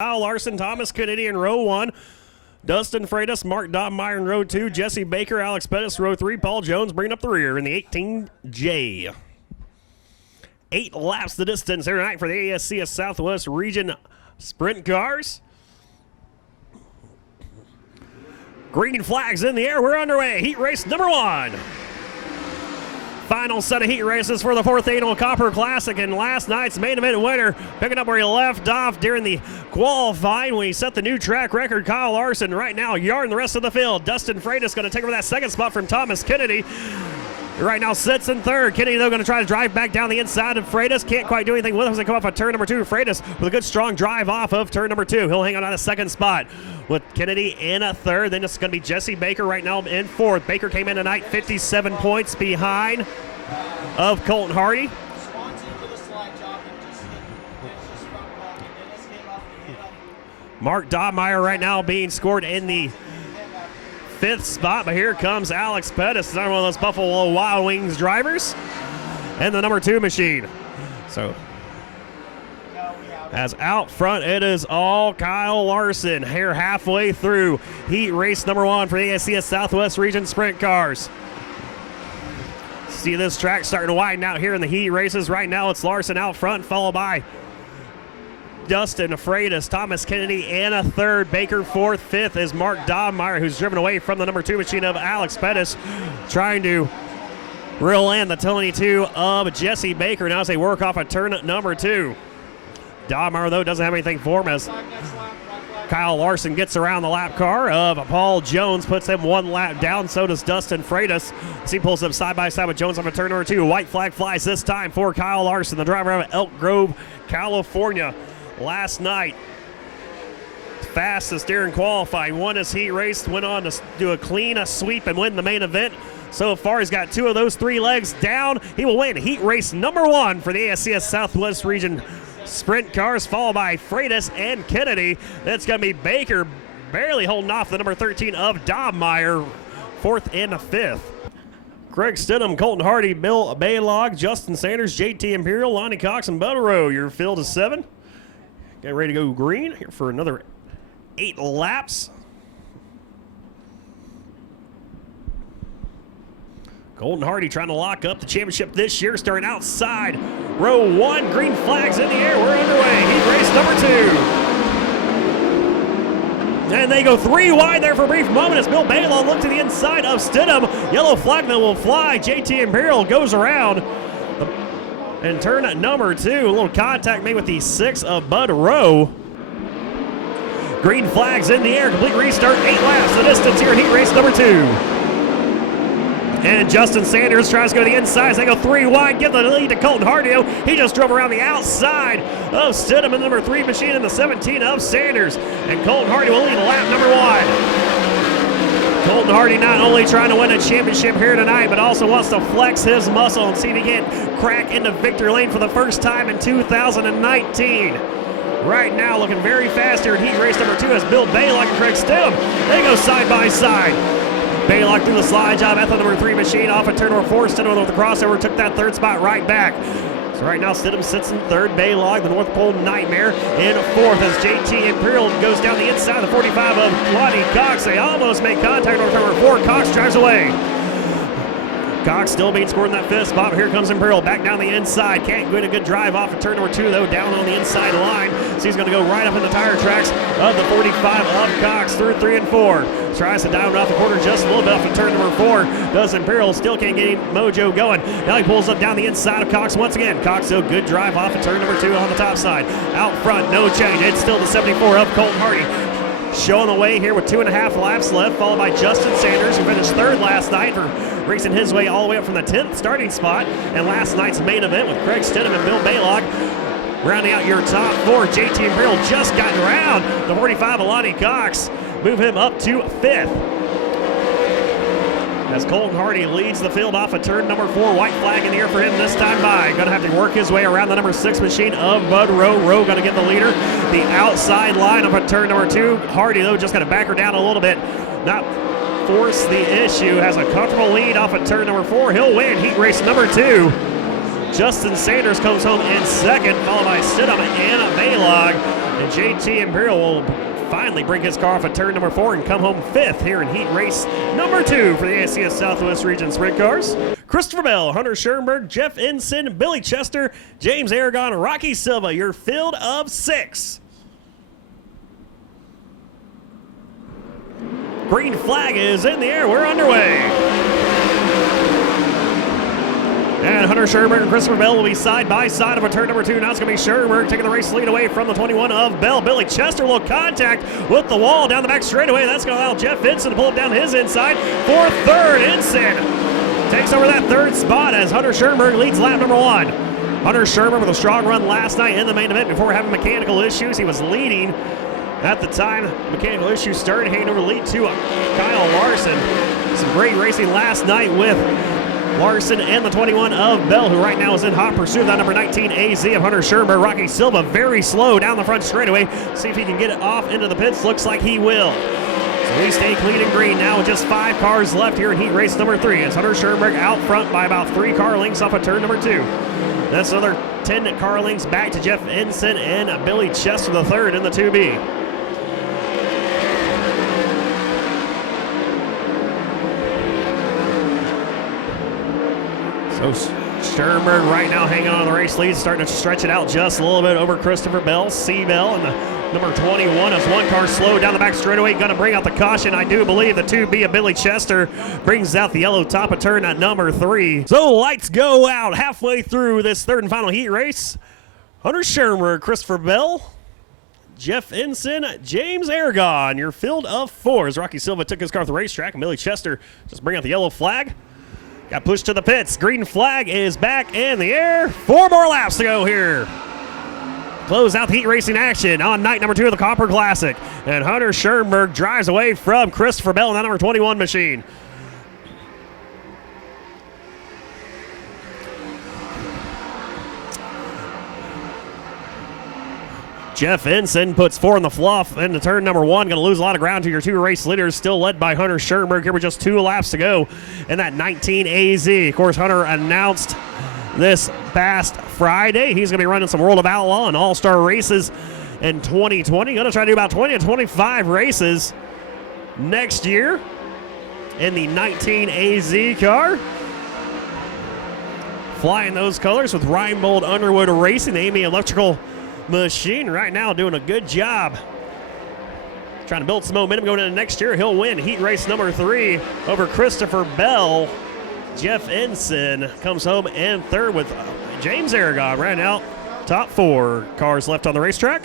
Kyle Larson, Thomas Kennedy in row 1. Dustin Freitas, Mark Dobmeyer in row 2. Jesse Baker, Alex Pettis, row 3. Paul Jones bringing up the rear in the 18J. 8 laps the distance here tonight for the ASCS Southwest Region Sprint Cars. Green flags in the air. We're underway. Heat race number 1. Final set of heat races for the 4th Annual Copper Classic, and last night's main event winner, picking up where he left off during the qualifying when he set the new track record, Kyle Larson. Right now, yarding the rest of the field. Dustin Freitas going to take over that second spot from Thomas Kennedy. Right now sits in third. Kennedy, though, going to try to drive back down the inside of Freitas. Can't quite do anything with him as they come off of turn number 2. Freitas with a good, strong drive off of turn number 2. He'll hang on to the second spot with Kennedy in a third. Then it's going to be Jesse Baker right now in fourth. Baker came in tonight 57 points behind of Colton Hardy. Mark Dobmeyer right now being scored in the 5th spot, but here comes Alex Pettis, another one of those Buffalo Wild Wings drivers, and the number 2 machine. So, as out front, it is all Kyle Larson here halfway through heat race number 1 for the ASCS Southwest Region Sprint Cars. See this track starting to widen out here in the heat races. Right now, it's Larson out front, followed by Dustin Freitas, Thomas Kennedy in a third, Baker 4th, 5th is Mark Dobmeyer, who's driven away from the number 2 machine of Alex Pettis, trying to reel in the 22 of Jesse Baker now as they work off of turn number 2. Dobmeyer, though, doesn't have anything for him as Kyle Larson gets around the lap car of Paul Jones, puts him 1 lap down. So does Dustin Freitas. As he pulls up side by side with Jones on a turn number 2. White flag flies this time for Kyle Larson, the driver of Elk Grove, California. Last night, fastest during qualifying, won his heat race, went on to do a clean sweep and win the main event. So far, he's got 2 of those 3 legs down. He will win heat race number 1 for the ASCS Southwest Region Sprint Cars, followed by Freitas and Kennedy. That's going to be Baker barely holding off the number 13 of Dobmeyer, 4th and 5th. Craig Stidham, Colton Hardy, Bill Baylog, Justin Sanders, JT Imperial, Lonnie Cox, and Bubba Rowe. Your field is 7. Get ready to go green here for another 8 laps. Colton Hardy trying to lock up the championship this year, starting outside row 1. Green flags in the air. We're underway. Heat race number 2. And they go 3 wide there for a brief moment as Bill Baylog looked to the inside of Stidham. Yellow flag that will fly. JT Imperial goes around. And turn number 2, a little contact made with the 6 of Bud Rowe. Green flags in the air, complete restart, 8 laps, the distance here in heat race number 2. And Justin Sanders tries to go to the inside as they go 3 wide, give the lead to Colton Hardy. He just drove around the outside of Stidham and number 3 machine in the 17 of Sanders. And Colton Hardy will lead lap number 1. Colton Hardy not only trying to win a championship here tonight, but also wants to flex his muscle and see if he can crack into victory lane for the first time in 2019. Right now, looking very fast here in heat race number 2 as Bill Baylog and Craig Stidham, they go side by side. Baylog through the slide job at the number 3 machine off of turn number 4. Stidham with the crossover took that 3rd spot right back. So right now, Stidham sits in 3rd. Baylog, the North Pole Nightmare, in 4th as JT Imperial goes down the inside of the 45 of Lonnie Cox. They almost make contact on number 4. Cox drives away. Cox still being scored in that 5th spot, but here comes Imperial back down the inside. Can't get a good drive off of turn number 2, though, down on the inside line. So he's going to go right up in the tire tracks of the 45 of Cox through 3 and 4. Tries to dive off the corner just a little bit off of turn number 4. Does Imperial, still can't get him mojo going. Now he pulls up down the inside of Cox once again. Cox still good drive off of turn number 2 on the top side. Out front, no change. It's still the 74 of Colton Hardy. Showing the way here with 2.5 laps left, followed by Justin Sanders, who finished 3rd last night for racing his way all the way up from the 10th starting spot. And last night's main event with Craig Stidham and Bill Baylog rounding out your top 4. JT Imperial just gotten around the 45 of Lonnie Cox. Move him up to 5th. As Colton Hardy leads the field off of turn number 4. White flag in the air for him this time by. Going to have to work his way around the number 6 machine of Bud Rowe. Rowe going to get the leader. The outside line up at turn number 2. Hardy, though, just going to back her down a little bit. Not force the issue. Has a comfortable lead off at turn number 4. He'll win heat race number 2. Justin Sanders comes home in second, followed by Stidham and Baylog. And JT Imperial will finally break his car off at turn number 4 and come home 5th here in heat race number 2 for the ASCS Southwest Region Sprint Cars. Christopher Bell, Hunter Schoenberg, Jeff Ensign, Billy Chester, James Aragon, Rocky Silva, your field of 6. Green flag is in the air. We're underway. And Hunter Schoenberg and Christopher Bell will be side by side of a turn number 2. Now it's going to be Schoenberg taking the race lead away from the 21 of Bell. Billy Chester will contact with the wall down the back straightaway. That's going to allow Jeff Ensign to pull up down his inside for third. Ensign takes over that third spot as Hunter Schoenberg leads lap number 1. Hunter Schoenberg with a strong run last night in the main event before having mechanical issues. He was leading at the time mechanical issues started, handing over the lead to Kyle Larson. Some great racing last night with Larson and the 21 of Bell, who right now is in hot pursuit of that number 19 AZ of Hunter Schoenberg. Rocky Silva very slow down the front straightaway. See if he can get it off into the pits. Looks like he will. So we stay clean and green now with just 5 cars left here in heat race number 3. As Hunter Schoenberg out front by about 3 car lengths off of turn number 2. That's another 10 car lengths back to Jeff Ensign and Billy Chester the third in the 2B. So Schoenberg right now hanging on the race lead, starting to stretch it out just a little bit over Christopher Bell, C-Bell, and the number 21 as one car slowed down the back straightaway, going to bring out the caution. I do believe the 2B of Billy Chester brings out the yellow top of turn at number 3. So lights go out halfway through this third and final heat race. Hunter Schoenberg, Christopher Bell, Jeff Ensign, James Aragon, your field of 4 as Rocky Silva took his car off the racetrack, and Billy Chester just bring out the yellow flag. Got pushed to the pits. Green flag is back in the air. 4 more laps to go here. Close out the heat racing action on night number 2 of the Copper Classic. And Hunter Schoenberg drives away from Christopher Bell in that number 21 machine. Jeff Ensign puts 4 in the fluff into turn number 1. Going to lose a lot of ground to your 2 race leaders, still led by Hunter Schoenberg here with just 2 laps to go in that 19 AZ. Of course, Hunter announced this past Friday he's going to be running some World of Outlaw and All-Star races in 2020. Going to try to do about 20 to 25 races next year in the 19 AZ car. Flying those colors with Reinbold Underwood Racing, the Amy Electrical machine right now doing a good job trying to build some momentum going into next year. He'll win heat race number 3 over Christopher Bell. Jeff Ensign comes home in third with James Aragon right now. Top 4 cars left on the racetrack.